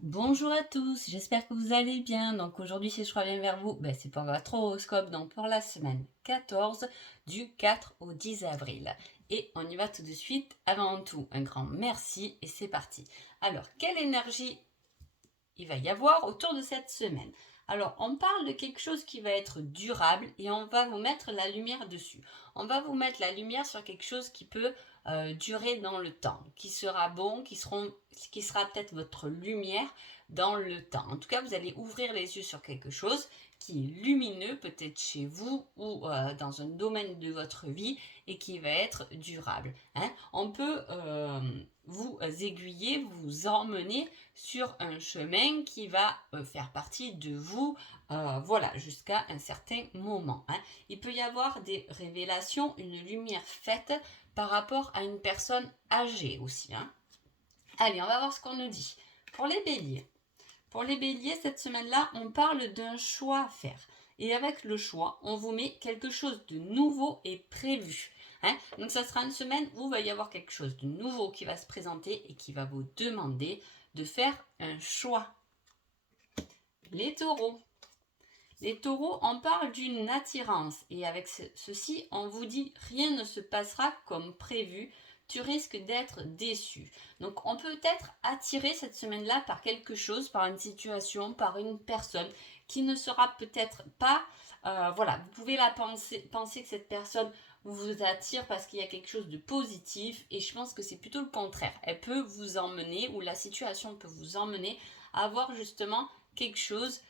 Bonjour à tous, j'espère que vous allez bien. Donc aujourd'hui, si je reviens vers vous, c'est pour votre horoscope, donc pour la semaine 14 du 4 au 10 avril. Et on y va tout de suite. Avant tout, un grand merci et c'est parti. Alors, quelle énergie il va y avoir autour de cette semaine? Alors, on parle de quelque chose qui va être durable et on va vous mettre la lumière dessus. On va vous mettre la lumière sur quelque chose qui peut durer dans le temps, qui sera bon, qui sera peut-être votre lumière dans le temps. En tout cas, vous allez ouvrir les yeux sur quelque chose qui est lumineux, peut-être chez vous ou dans un domaine de votre vie et qui va être durable. On peut vous aiguiller, vous emmener sur un chemin qui va faire partie de vous, voilà, jusqu'à un certain moment. Il peut y avoir des révélations, une lumière faite par rapport à une personne âgée aussi. Allez, on va voir ce qu'on nous dit. Pour les béliers. Pour les béliers, cette semaine-là, on parle d'un choix à faire. Et avec le choix, on vous met quelque chose de nouveau et prévu. Donc ça sera une semaine où il va y avoir quelque chose de nouveau qui va se présenter et qui va vous demander de faire un choix. Les taureaux. Les taureaux, on parle d'une attirance et avec ceci, on vous dit rien ne se passera comme prévu, tu risques d'être déçu. Donc on peut être attiré cette semaine-là par quelque chose, par une situation, par une personne qui ne sera peut-être pas, voilà, vous pouvez penser que cette personne vous attire parce qu'il y a quelque chose de positif et je pense que c'est plutôt le contraire. Elle peut vous emmener ou la situation peut vous emmener à voir justement quelque chose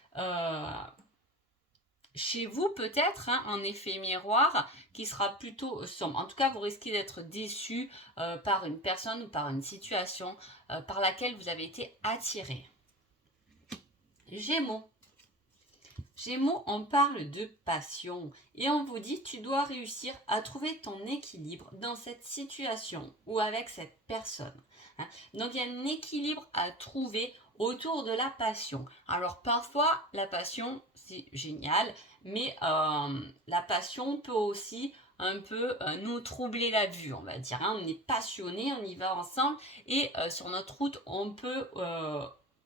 chez vous peut-être, en effet miroir, qui sera plutôt sombre. En tout cas, vous risquez d'être déçu par une personne ou par une situation par laquelle vous avez été attiré. Gémeaux. Gémeaux, on parle de passion et on vous dit tu dois réussir à trouver ton équilibre dans cette situation ou avec cette personne. Donc il y a un équilibre à trouver autour de la passion. Alors parfois la passion c'est génial, mais la passion peut aussi un peu nous troubler la vue, on va dire. On est passionné, on y va ensemble et sur notre route on peut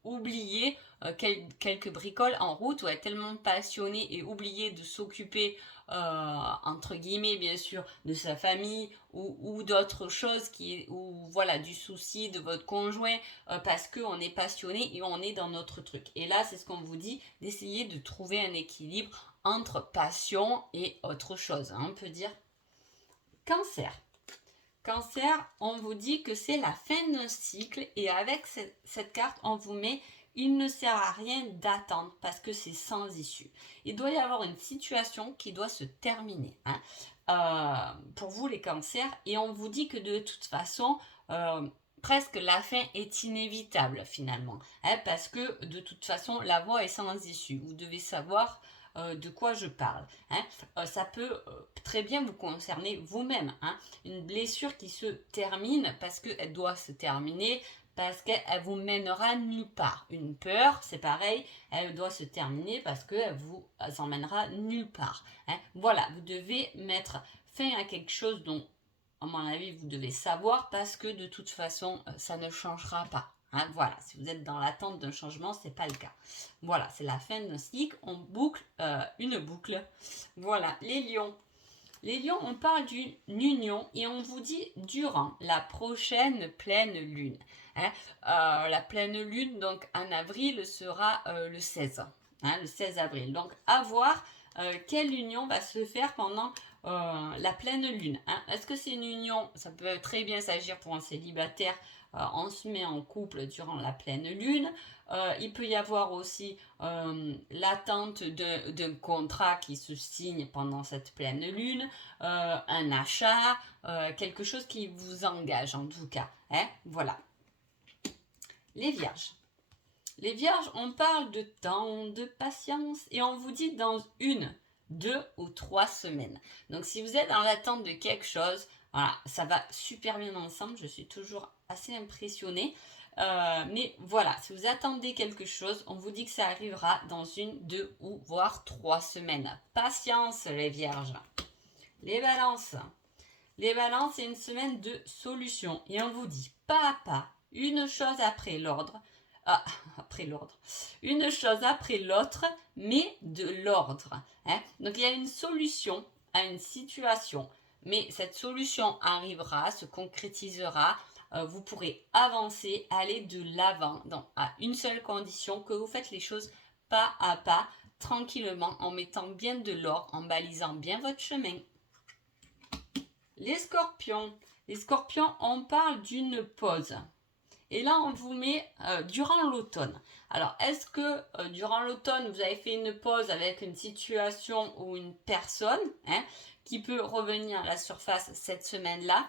oublier quelques bricoles en route ou être tellement passionné et oublier de s'occuper entre guillemets bien sûr de sa famille ou d'autres choses ou voilà du souci de votre conjoint parce qu'on est passionné et on est dans notre truc. Et là c'est ce qu'on vous dit, d'essayer de trouver un équilibre entre passion et autre chose, on peut dire. Cancer. Cancer, on vous dit que c'est la fin d'un cycle et avec cette carte, on vous met il ne sert à rien d'attendre parce que c'est sans issue. Il doit y avoir une situation qui doit se terminer pour vous les cancers et on vous dit que de toute façon, presque la fin est inévitable finalement parce que de toute façon la voie est sans issue. Vous devez savoir de quoi je parle. Ça peut très bien vous concerner vous-même. Une blessure qui se termine parce qu'elle doit se terminer, parce qu'elle vous mènera nulle part. Une peur, c'est pareil, elle doit se terminer parce qu'elle vous emmènera nulle part. Voilà, vous devez mettre fin à quelque chose dont, à mon avis, vous devez savoir parce que de toute façon, ça ne changera pas. Voilà, si vous êtes dans l'attente d'un changement, c'est pas le cas. Voilà, c'est la fin d'un cycle, on boucle une boucle. Voilà, les lions. Les lions, on parle d'une union et on vous dit durant la prochaine pleine lune. La pleine lune, donc en avril, sera le 16. Le 16 avril. Donc, à voir quelle union va se faire pendant la pleine lune. Est-ce que c'est une union? Ça peut très bien s'agir pour un célibataire. On se met en couple durant la pleine lune. Il peut y avoir aussi l'attente d'un contrat qui se signe pendant cette pleine lune, un achat, quelque chose qui vous engage en tout cas. Voilà. Les vierges. Les vierges, on parle de temps, de patience et on vous dit dans 1, 2 ou 3 semaines. Donc si vous êtes dans l'attente de quelque chose, voilà, ça va super bien ensemble. Je suis toujours assez impressionnée. Mais voilà, si vous attendez quelque chose, on vous dit que ça arrivera dans 1, 2 ou voire 3 semaines. Patience les vierges. Les balances. Les balances, c'est une semaine de solutions. Et on vous dit pas à pas, une chose après l'autre, Ah, après l'ordre. Une chose après l'autre, mais de l'ordre. Hein. Donc il y a une solution à une situation, mais cette solution arrivera, se concrétisera. Vous pourrez avancer, aller de l'avant, à une seule condition, que vous faites les choses pas à pas, tranquillement, en mettant bien de l'ordre, en balisant bien votre chemin. Les scorpions. Les scorpions, on parle d'une pause. Et là, on vous met durant l'automne. Alors, est-ce que durant l'automne, vous avez fait une pause avec une situation ou une personne qui peut revenir à la surface cette semaine-là,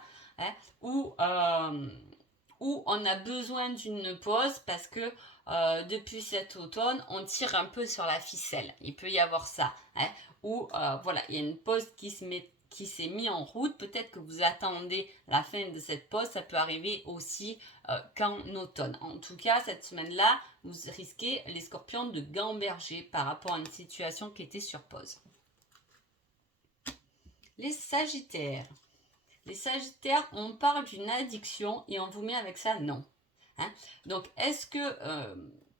ou on a besoin d'une pause parce que depuis cet automne, on tire un peu sur la ficelle. Il peut y avoir ça. Ou voilà, il y a une pause qui s'est mise en route. Peut-être que vous attendez la fin de cette pause. Ça peut arriver aussi qu'en automne. En tout cas, cette semaine-là, vous risquez, les scorpions, de gamberger par rapport à une situation qui était sur pause. Les sagittaires. Les sagittaires, on parle d'une addiction et on vous met avec ça non. Donc, est-ce que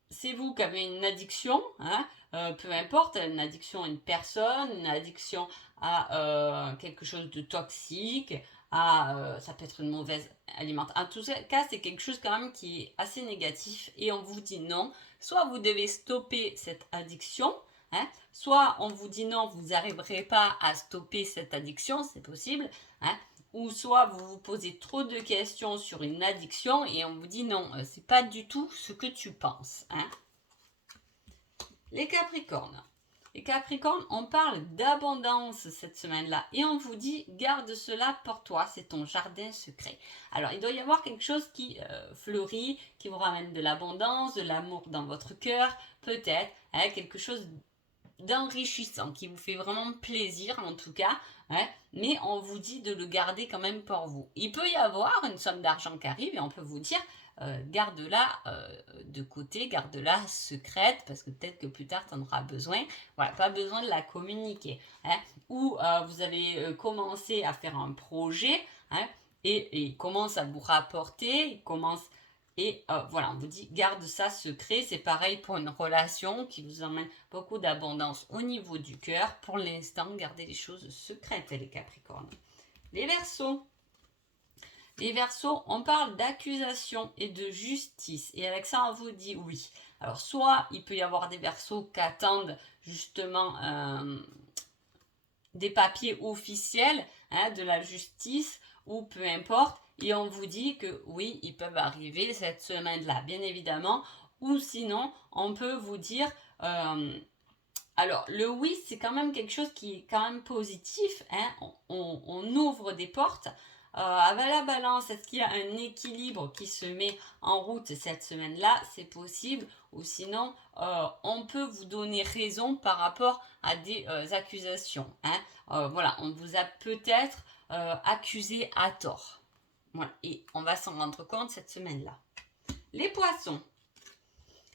c'est vous qui avez une addiction, peu importe, une addiction à une personne, une addiction à quelque chose de toxique, ça peut être une mauvaise alimentation. En tout cas, c'est quelque chose quand même qui est assez négatif et on vous dit non. Soit vous devez stopper cette addiction, soit on vous dit non, vous n'arriverez pas à stopper cette addiction, c'est possible, ou soit vous vous posez trop de questions sur une addiction et on vous dit non, c'est pas du tout ce que tu penses. Les Capricornes. Les Capricornes, on parle d'abondance cette semaine-là et on vous dit garde cela pour toi, c'est ton jardin secret. Alors il doit y avoir quelque chose qui fleurit, qui vous ramène de l'abondance, de l'amour dans votre cœur, peut-être, quelque chose d'enrichissant, qui vous fait vraiment plaisir en tout cas, mais on vous dit de le garder quand même pour vous. Il peut y avoir une somme d'argent qui arrive et on peut vous dire garde-la de côté, garde-la secrète parce que peut-être que plus tard tu en auras besoin. Voilà, pas besoin de la communiquer. Ou vous avez commencé à faire un projet et il commence à vous rapporter, il commence. Et voilà, on vous dit, garde ça secret. C'est pareil pour une relation qui vous emmène beaucoup d'abondance au niveau du cœur. Pour l'instant, gardez les choses secrètes, les Capricornes. Les Verseaux. Les Verseaux, on parle d'accusation et de justice. Et avec ça, on vous dit oui. Alors, soit il peut y avoir des Verseaux qui attendent justement des papiers officiels de la justice ou peu importe. Et on vous dit que oui, ils peuvent arriver cette semaine-là, bien évidemment. Ou sinon, on peut vous dire... alors, le oui, c'est quand même quelque chose qui est quand même positif. On ouvre des portes. Avec la balance, est-ce qu'il y a un équilibre qui se met en route cette semaine-là? C'est possible. Ou sinon, on peut vous donner raison par rapport à des accusations. Voilà, on vous a peut-être accusé à tort. Voilà, et on va s'en rendre compte cette semaine-là. Les poissons.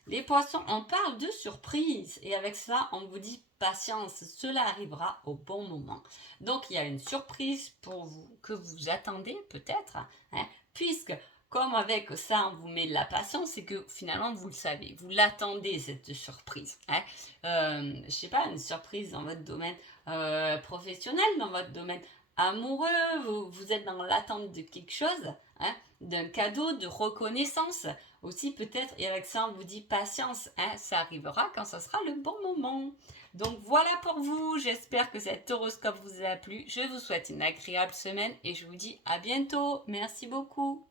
Les poissons, on parle de surprise. Et avec ça, on vous dit patience, cela arrivera au bon moment. Donc, il y a une surprise pour vous que vous attendez peut-être. Puisque, comme avec ça, on vous met de la patience, c'est que finalement, vous le savez. Vous l'attendez, cette surprise. Je sais pas, une surprise dans votre domaine professionnel, dans votre domaine amoureux, vous êtes dans l'attente de quelque chose, d'un cadeau, de reconnaissance aussi peut-être, et avec ça on vous dit patience, ça arrivera quand ce sera le bon moment. Donc voilà pour vous, j'espère que cet horoscope vous a plu, je vous souhaite une agréable semaine et je vous dis à bientôt, merci beaucoup.